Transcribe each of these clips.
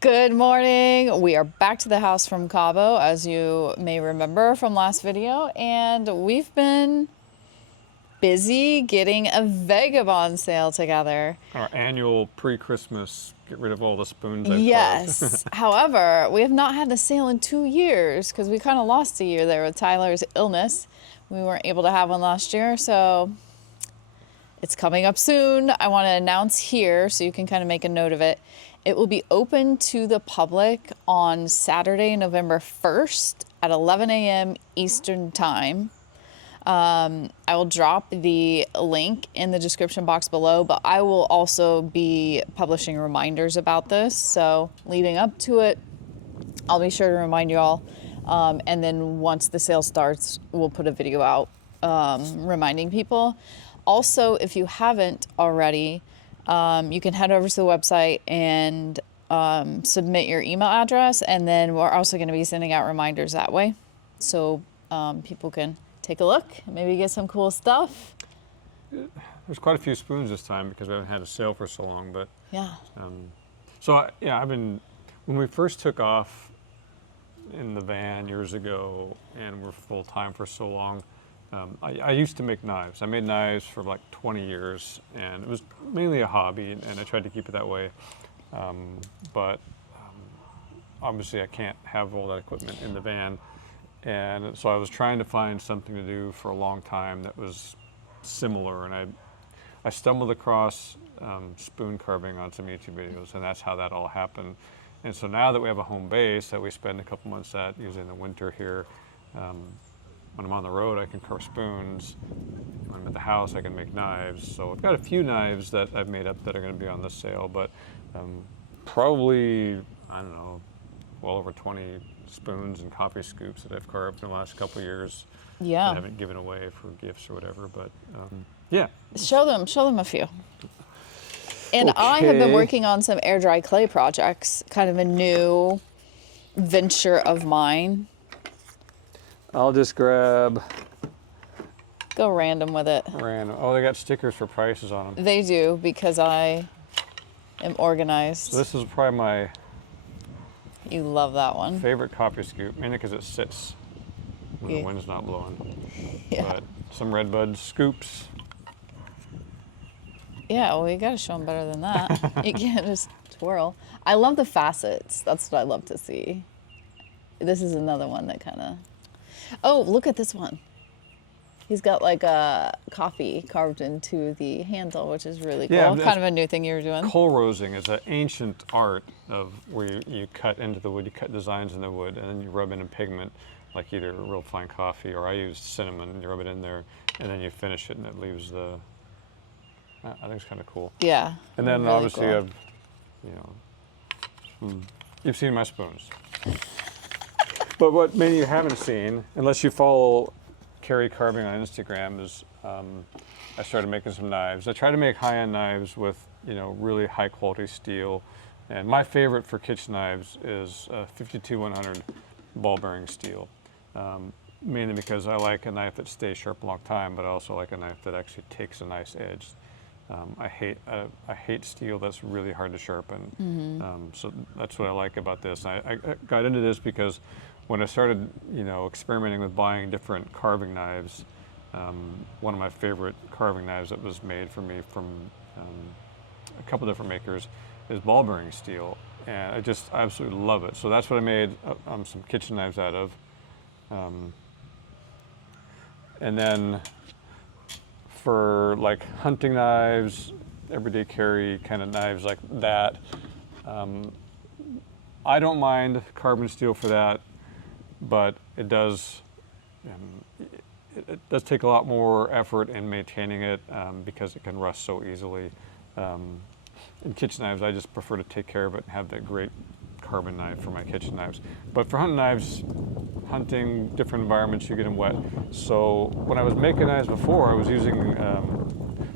Good morning. We are back to the house from Cabo, as you may remember from last video, and we've been busy getting a Vagabond sale together. Our annual pre-Christmas, get rid of all the spoons I've Yes. carved. However, we have not had the sale in 2 years because we kind of lost a year there with Tyler's illness. We weren't able to have one last year, so it's coming up soon. I want to announce here so you can kind of make a note of it. It will be open to the public on Saturday, November 1st at 11 a.m. Eastern Time. I will drop the link in the description box below, but I will also be publishing reminders about this. So leading up to it, I'll be sure to remind you all. And then once the sale starts, we'll put a video out reminding people. Also, if you haven't already, you can head over to the website and submit your email address, and then we're also going to be sending out reminders that way, so people can take a look and maybe get some cool stuff. There's quite a few spoons this time because we haven't had a sale for so long, but Yeah. when we first took off in the van years ago and were full-time for so long, I used to make knives. I made knives for like 20 years, and it was mainly a hobby, and I tried to keep it that way. But obviously I can't have all that equipment in the van. And so I was trying to find something to do for a long time that was similar, and I stumbled across spoon carving on some YouTube videos, and that's how that all happened. And so now that we have a home base that we spend a couple months at, usually in the winter here, when I'm on the road, I can carve spoons. When I'm at the house, I can make knives. So I've got a few knives that I've made up that are going to be on this sale, but probably, I don't know, well over 20 spoons and coffee scoops that I've carved in the last couple of years. Yeah. I haven't given away for gifts or whatever, but yeah. Show them a few. And I have been Okay. working on some air dry clay projects, kind of a new venture of mine. I'll just grab Go random with it. random. Oh, they got stickers for prices on them. They do, because I am organized. So this is probably my You love that one. favorite coffee scoop, mainly because it sits when Yeah. the wind's not blowing. Yeah. But some redbud scoops. Yeah, well, you gotta show them better than that. You can't just twirl. I love the facets. That's what I love to see. This is another one that kind of... Oh, look at this one. He's got like a coffee carved into the handle, which is really cool. Yeah, Kind of a new thing you were doing. Coal rosing is an ancient art of where you cut into the wood, you cut designs in the wood, and then you rub in a pigment, like either real fine coffee, or I used cinnamon. You rub it in there, and then you finish it, and it leaves the... I think it's kind of cool. Yeah. And then really obviously cool. I've, you've seen my spoons. But what many of you haven't seen, unless you follow Carey Carving on Instagram, is I started making some knives. I try to make high-end knives with really high-quality steel. And my favorite for kitchen knives is 52-100 ball bearing steel. Mainly because I like a knife that stays sharp a long time, but I also like a knife that actually takes a nice edge. I hate steel that's really hard to sharpen. So that's what I like about this. I got into this because when I started, experimenting with buying different carving knives, one of my favorite carving knives that was made for me from a couple different makers is ball bearing steel, and I just absolutely love it. So that's what I made some kitchen knives out of. And then for like hunting knives, everyday carry kind of knives like that, I don't mind carbon steel for that, but it does take a lot more effort in maintaining it because it can rust so easily. In kitchen knives, I just prefer to take care of it and have that great carbon knife for my kitchen knives. But for hunting knives, hunting, different environments, you get them wet. So when I was making knives before, I was using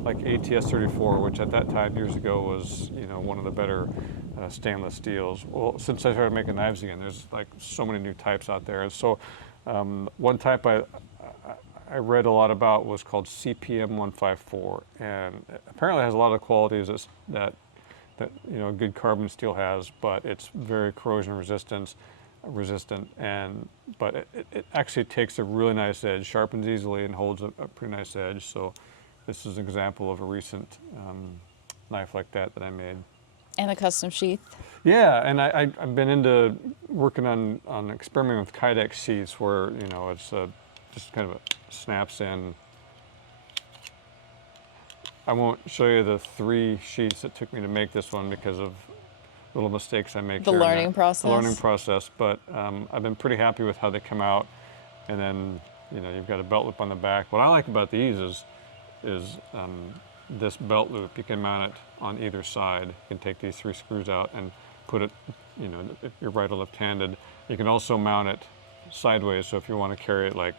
like ATS-34, which at that time, years ago, was one of the better stainless steels. Well, since I started making knives again, there's like so many new types out there. And so one type I read a lot about was called CPM 154, and apparently it has a lot of qualities that that a good carbon steel has, but it's very corrosion resistant, but it actually takes a really nice edge, sharpens easily, and holds a pretty nice edge. So this is an example of a recent knife like that I made. And a custom sheath. Yeah, and I've been into working on experimenting with Kydex sheaths where it's just kind of snaps in. I won't show you the 3 sheets that took me to make this one because of little mistakes I make. The learning process. The learning process, but I've been pretty happy with how they come out. And then you've got a belt loop on the back. What I like about these is this belt loop. You can mount it on either side. You can take these 3 screws out and put it, if you're right or left-handed. You can also mount it sideways. So if you want to carry it like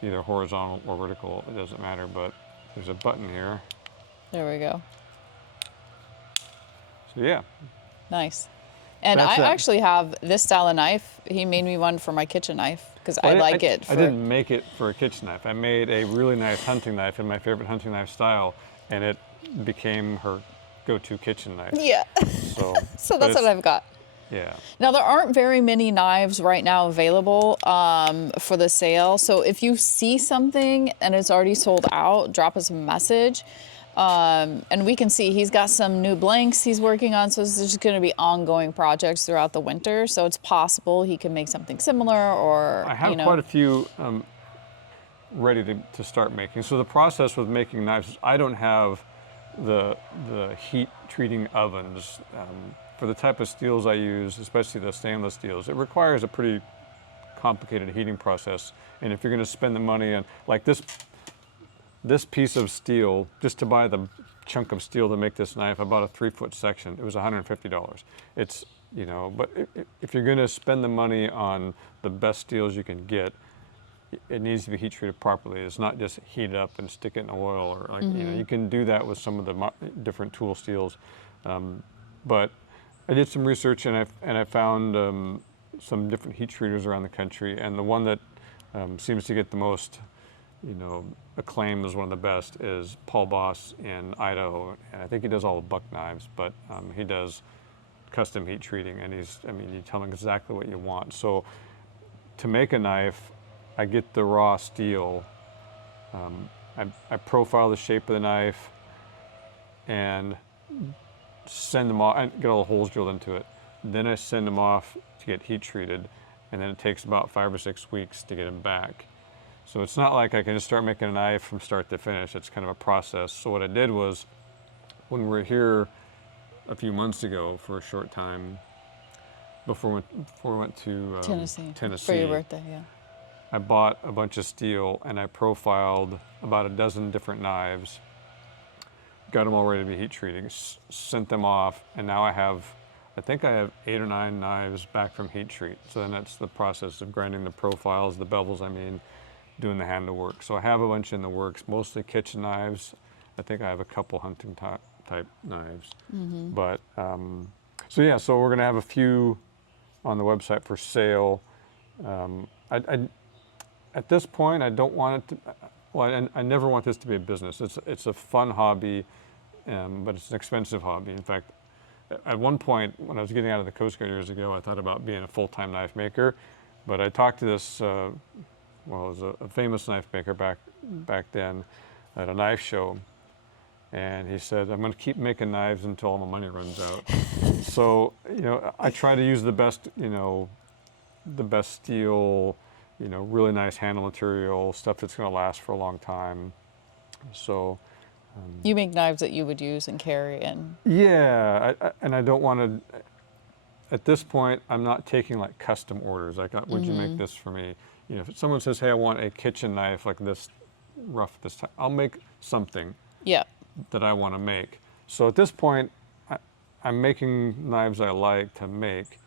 either horizontal or vertical, it doesn't matter. But there's a button here. There we go. So yeah. Nice. And That's I it. actually have this style of knife. He made me one for my kitchen knife because I like it. I didn't make it for a kitchen knife. I made a really nice hunting knife in my favorite hunting knife style, and it became her go-to kitchen knife. Yeah. So, So that's what I've got. Yeah. Now, there aren't very many knives right now available for the sale. So if you see something and it's already sold out, drop us a message. And we can see he's got some new blanks he's working on. So there's going to be ongoing projects throughout the winter. So it's possible he can make something similar or, I have quite a few ready to start making. So the process with making knives is I don't have the heat treating ovens. For the type of steels I use, especially the stainless steels, it requires a pretty complicated heating process. And if you're going to spend the money on, like this piece of steel, just to buy the chunk of steel to make this knife, I bought a 3-foot section. It was $150. It's, but if you're going to spend the money on the best steels you can get, it needs to be heat treated properly. It's not just heat it up and stick it in oil, or like, you can do that with some of the different tool steels. But I did some research and I found some different heat treaters around the country, and the one that seems to get the most, acclaim as one of the best is Paul Boss in Idaho, and I think he does all the buck knives, but he does custom heat treating, and you tell him exactly what you want. So to make a knife, I get the raw steel, I profile the shape of the knife, and send them off, and get all the holes drilled into it. Then I send them off to get heat treated, and then it takes about 5 or 6 weeks to get them back. So it's not like I can just start making a knife from start to finish. It's kind of a process. So what I did was, when we were here a few months ago for a short time, before we went to Tennessee. Tennessee For your birthday, yeah. I bought a bunch of steel and I profiled about a dozen different knives, got them all ready to be heat treated, sent them off, and now I think I have 8 or 9 knives back from heat treat. So then that's the process of grinding the profiles, the bevels, doing the handle work. So I have a bunch in the works, mostly kitchen knives. I think I have a couple hunting type knives. But, so we're gonna have a few on the website for sale. At this point, I don't want it to, I never want this to be a business. It's a fun hobby, but it's an expensive hobby. In fact, at one point, when I was getting out of the Coast Guard years ago, I thought about being a full-time knife maker. But I talked to this, it was a famous knife maker back then at a knife show. And he said, I'm going to keep making knives until all my money runs out. So, I try to use the best steel, really nice handle material, stuff that's going to last for a long time. So, you make knives that you would use and carry in. Yeah, and I don't want to. At this point, I'm not taking like custom orders. Like, would you make this for me? If someone says, "Hey, I want a kitchen knife like this, rough this time," I'll make something. Yeah. That I want to make. So at this point, I'm making knives I like to make.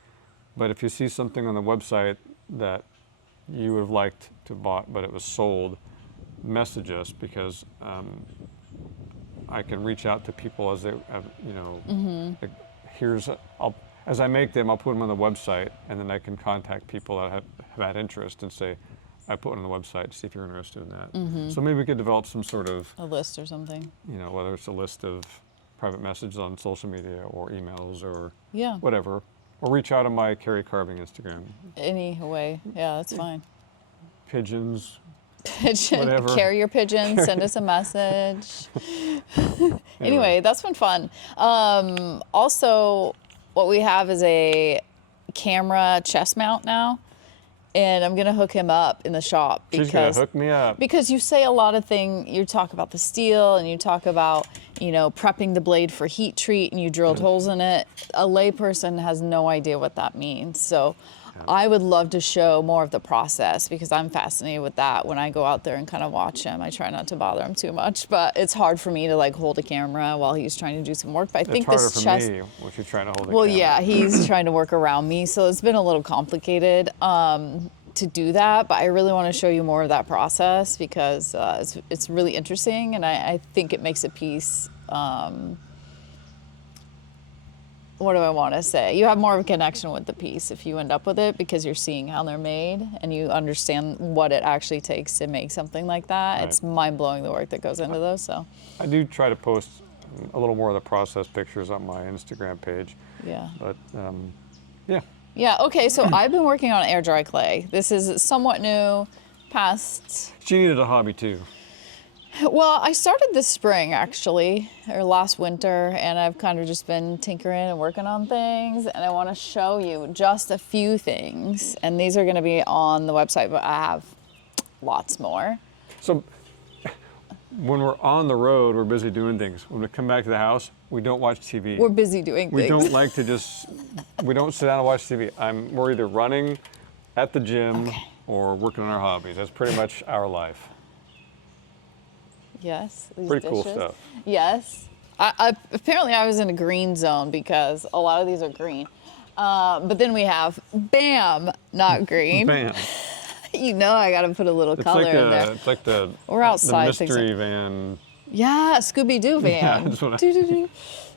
But if you see something on the website that you would have liked to bought, but it was sold, message us, because I can reach out to people as they, like, as I make them, I'll put them on the website, and then I can contact people that have had interest and say, I put one on the website to see if you're interested in that. So maybe we could develop some sort of a list or something. Whether it's a list of private message on social media or emails or Yeah. whatever. Or reach out on my Carey Carving Instagram. Any way. Yeah, that's fine. Pigeons. Pigeon, Whatever. carrier pigeon, send us a message. Anyway, that's been fun. Also, what we have is a camera chest mount now, and I'm gonna hook him up in the shop She's gonna hook me up. because you say a lot of things. You talk about the steel, and you talk about prepping the blade for heat treat, and you drilled holes in it. A layperson has no idea what that means. So I would love to show more of the process because I'm fascinated with that. When I go out there and kind of watch him, I try not to bother him too much, but it's hard for me to like hold a camera while he's trying to do some work. But I think it's harder this for chest. me when you're trying to hold the Well, camera. yeah, he's trying to work around me, so it's been a little complicated to do that. But I really want to show you more of that process because it's really interesting, and I think it makes a piece. What do I want to say? You have more of a connection with the piece if you end up with it because you're seeing how they're made and you understand what it actually takes to make something like that. Right. It's mind-blowing the work that goes into those. So I do try to post a little more of the process pictures on my Instagram page. yeah. But yeah. Yeah, okay, so I've been working on air dry clay. This is somewhat new, past. She needed a hobby too. Well, I started this spring actually, or last winter, and I've kind of just been tinkering and working on things, and I want to show you just a few things, and these are going to be on the website, but I have lots more. So when we're on the road, we're busy doing things. When we come back to the house, we don't watch TV. We're busy doing We things. don't like to we don't sit down and watch TV. We're either running at the gym or working on our hobbies. That's pretty much our life. Yes. These Pretty cool dishes. stuff. Yes. Apparently I was in a green zone because a lot of these are green. But then we have BAM, not green. Bam. You know I got to put a little It's color like in there. it's like the We're outside, the things mystery van. Yeah, Scooby-Doo van. that's what I- Doo-doo-doo.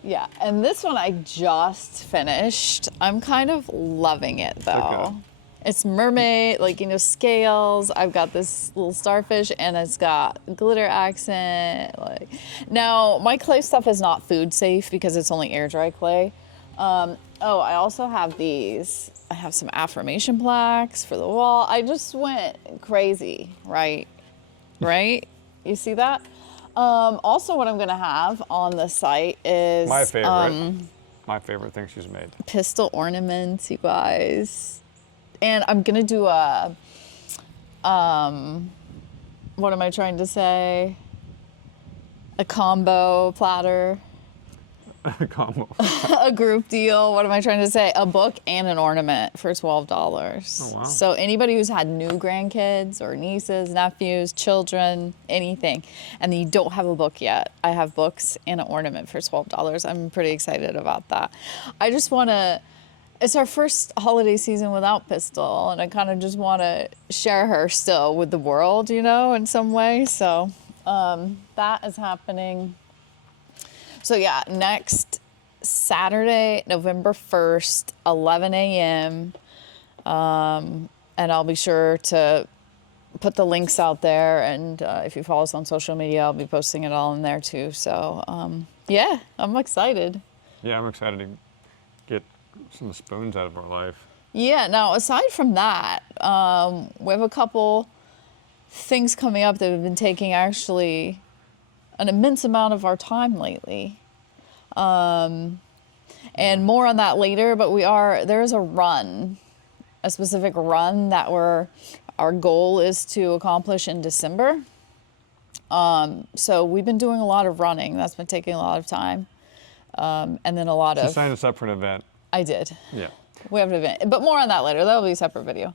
Yeah, and this one I just finished. I'm kind of loving it though. Okay. It's mermaid, scales. I've got this little starfish and it's got glitter accent. Now, my clay stuff is not food safe because it's only air dry clay. I also have these. I have some affirmation plaques for the wall. I just went crazy, right? Right? You see that? Also, what I'm gonna have on the site is My favorite. My favorite thing she's made. pistol ornaments, you guys. And I'm gonna do a, what am I trying to say? A combo platter, Combo. a group deal. What am I trying to say? A book and an ornament for $12. Oh, wow. So anybody who's had new grandkids or nieces, nephews, children, anything, and you don't have a book yet, I have books and an ornament for $12. I'm pretty excited about that. I just want to. It's our first holiday season without Pistol, and I kind of just want to share her still with the world, in some way. So that is happening. So yeah, next Saturday, November 1st, 11 a.m. And I'll be sure to put the links out there. And if you follow us on social media, I'll be posting it all in there too. So yeah, I'm excited. Yeah, I'm excited to get some spoons out of our life. Yeah, now aside from that, we have a couple things coming up that have been taking actually an immense amount of our time lately. And more on that later, but there's a specific run that our goal is to accomplish in December. So we've been doing a lot of running. That's been taking a lot of time. And then a lot She of... signed us up for an event. I did. Yeah. We have an event, but more on that later. That'll be a separate video.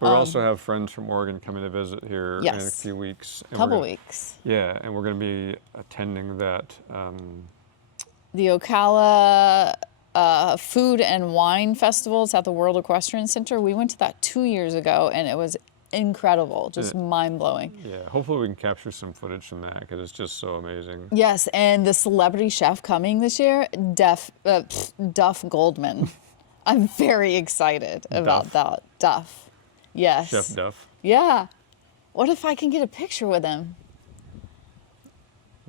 We also have friends from Oregon coming to visit here in a Yes. few weeks. and Couple we're gonna- weeks. Yeah, and we're going to be attending that. The Ocala Food and Wine Festival. It's at the World Equestrian Center. We went to that 2 years ago, and it was incredible, just mind-blowing. Yeah, hopefully we can capture some footage from that because it's just so amazing. Yes, and the celebrity chef coming this year, Duff Goldman. I'm very excited about that. Duff. Yes. Chef Duff. Yeah. What if I can get a picture with him?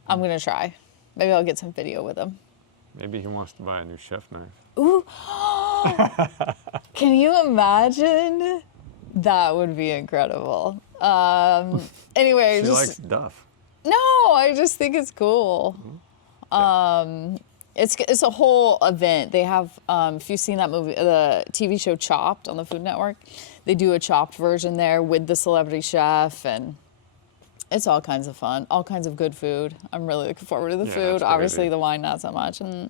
I'm going to try. Maybe I'll get some video with him. Maybe he wants to buy a new chef knife. Ooh. Can you imagine? That would be incredible. Anyway, She likes Duff. No, I just think it's cool. It's a whole event. They have, if you've seen that movie, the TV show Chopped on the Food Network, they do a chopped version there with the celebrity chef, and it's all kinds of fun, all kinds of good food. I'm really looking forward to the food. Obviously, the wine not so much. And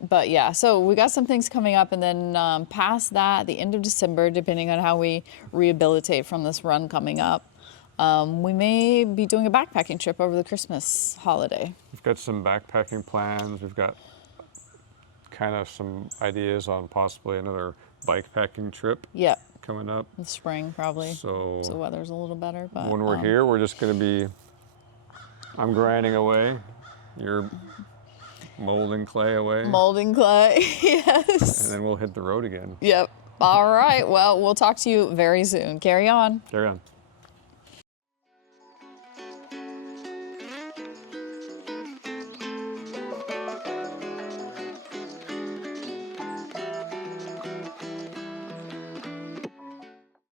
but yeah, so we got some things coming up, and then past that, the end of December, depending on how we rehabilitate from this run coming up. We may be doing a backpacking trip over the Christmas holiday. We've got some backpacking plans. We've got kind of some ideas on possibly another bikepacking trip. Yep. Coming up. In the spring, probably. So the weather's a little better. But when we're here, we're just going to be, I'm grinding away. You're molding clay away. Molding clay, yes. And then we'll hit the road again. Yep. All right. Well, we'll talk to you very soon. Carry on. Carry on.